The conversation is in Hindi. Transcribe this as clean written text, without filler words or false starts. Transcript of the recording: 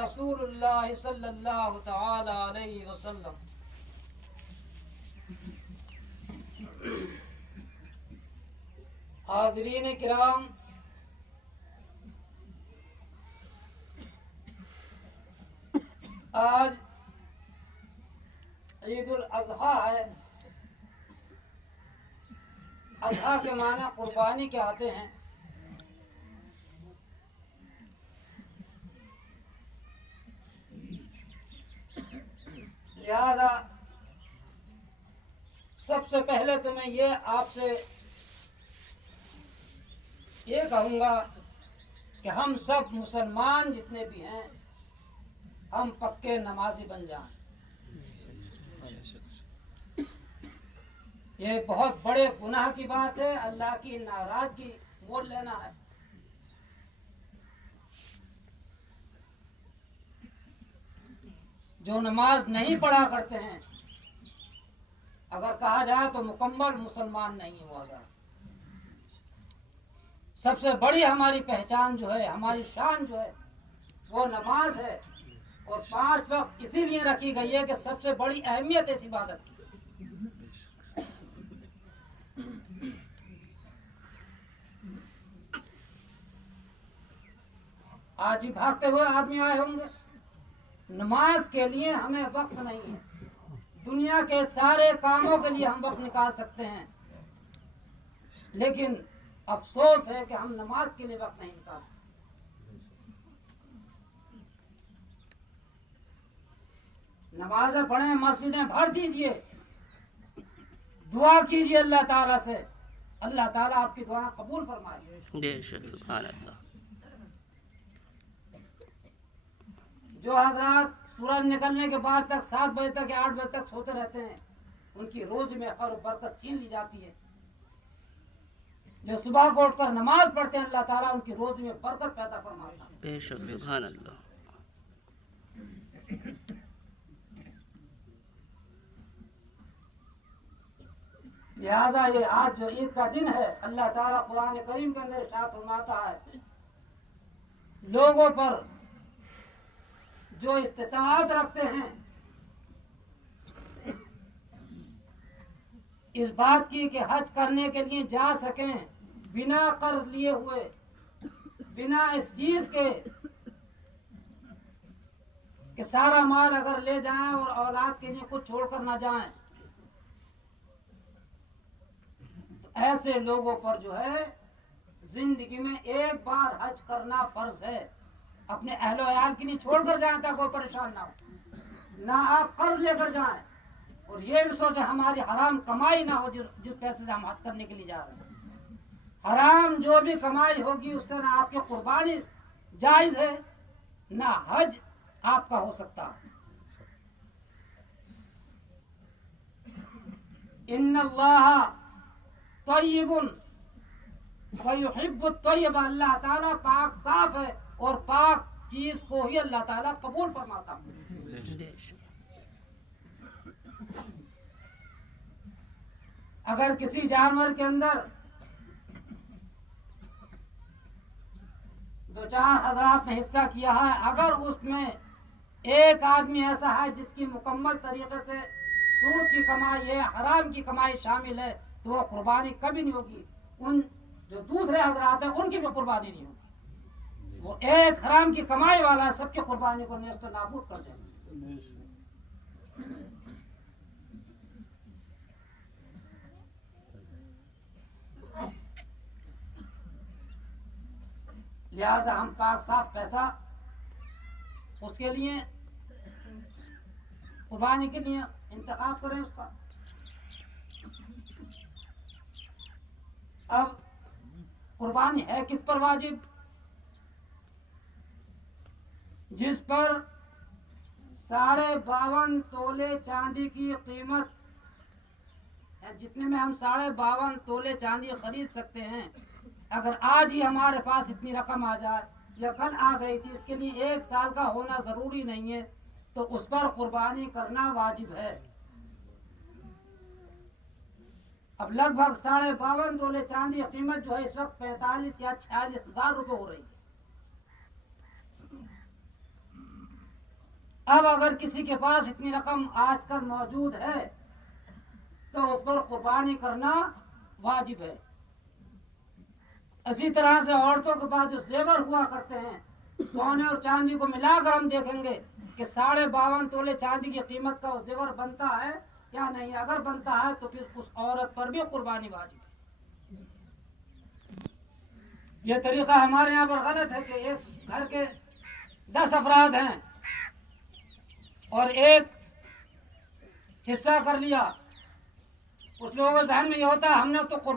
रसूल सल्लल्लाहु ताला अलैहि वसल्लम। हाज़रीन किराम, आज ईद उल अज़हा है। अज़हा के माने कुर्बानी के आते हैं। लिहाजा सबसे पहले तो मैं ये आपसे ये कहूँगा कि हम सब मुसलमान जितने भी हैं, हम पक्के नमाजी बन जाएं। ये बहुत बड़े गुनाह की बात है, अल्लाह की नाराजगी मोल लेना है। जो नमाज नहीं पढ़ा करते हैं, अगर कहा जाए तो मुकम्मल मुसलमान नहीं हुआ जाए। सबसे बड़ी हमारी पहचान जो है, हमारी शान जो है, वो नमाज है। और 5 वक्त इसीलिए रखी गई है कि सबसे बड़ी अहमियत है इस इबादत की। आज ही भागते हुए आदमी आए होंगे, नमाज के लिए हमें वक्त नहीं है। दुनिया के सारे कामों के लिए हम वक्त निकाल सकते हैं, लेकिन अफसोस है कि हम नमाज के लिए वक्त नहीं निकाल सकते। नमाजें पढ़ें, मस्जिदें भर दीजिए, दुआ कीजिए अल्लाह ताला से, अल्लाह ताला आपकी दुआ कबूल फरमाए। जो हजरात सूरज निकलने के बाद तक 7 बजे तक या 8 बजे तक सोते रहते हैं, उनकी रोज में हर बरकत छीन ली जाती है। जो सुबह को उठकर नमाज पढ़ते हैं, अल्लाह ताला उनकी रोज में बरकत पैदा फरमाता है। बेशक, सुभान अल्लाह। लिहाजा ये आज जो ईद का दिन है, अल्लाह ताला कुरान करीम के अंदर इरशाद फरमाता है, लोगों पर जो इस्तिताअत रखते हैं इस बात की कि हज करने के लिए जा सकें, बिना कर्ज लिए हुए, बिना इस चीज के कि सारा माल अगर ले जाएं और औलाद के लिए कुछ छोड़कर ना जाएं, तो ऐसे लोगों पर जो है जिंदगी में एक बार हज करना फर्ज है। अपने अहलो अयाल के लिए छोड़कर जाएं ताकि कोई परेशान ना हो, ना आप कर्ज लेकर जाएं, और ये भी सोचें हमारी हराम कमाई ना हो जिस पैसे से हम हज करने के लिए जा रहे हैं। हराम जो भी कमाई होगी उससे ना आपकी कुर्बानी जायज है, ना हज आपका हो सकता। इन्नल्लाह तय्यिबुन व युहिब्बुत तय्यब। अल्लाह ताला पाक साफ है और पाक चीज को ही अल्लाह ताला कबूल फरमाता है। अगर किसी जानवर के अंदर 2-4 हजरात ने हिस्सा किया है, अगर उसमें एक आदमी ऐसा है जिसकी मुकम्मल तरीके से सूद की कमाई है, हराम की कमाई शामिल है, तो वो कुर्बानी कभी नहीं होगी। उन जो दूसरे हजरात हैं उनकी भी कुर्बानी नहीं होगी। वो एक हराम की कमाई वाला सबकी कुर्बानी को नेस्त नाबूद कर देगा। लिहाजा हम पाक साफ पैसा उसके लिए कुर्बानी के लिए इंतखाब करें उसका। अब कुर्बानी है किस पर वाजिब? जिस पर 52.5 तोले चांदी की कीमत, जितने में हम 52.5 तोले चांदी खरीद सकते हैं, अगर आज ही हमारे पास इतनी रकम आ जाए या कल आ गई थी, इसके लिए 1 साल का होना जरूरी नहीं है, तो उस पर कुर्बानी करना वाजिब है। अब लगभग 52.5 तोले चांदी की कीमत जो है इस वक्त 45 या 46,000 रुपये हो रही है। अब अगर किसी के पास इतनी रकम आजकल मौजूद है तो उस पर कुर्बानी करना वाजिब है। इसी तरह से औरतों के पास जो जेवर हुआ करते हैं, सोने और चांदी को मिलाकर हम देखेंगे कि 52.5 तोले चांदी की कीमत का वो जेवर बनता है या नहीं। अगर बनता है तो फिर उस औरत पर भी कुर्बानी वाजिब है। ये तरीका हमारे यहाँ पर गलत है कि एक घर के 10 अफराद हैं और एक हिस्सा कर लिया। कुछ लोगों के जहन में ये होता है हमने तो कुर्बानी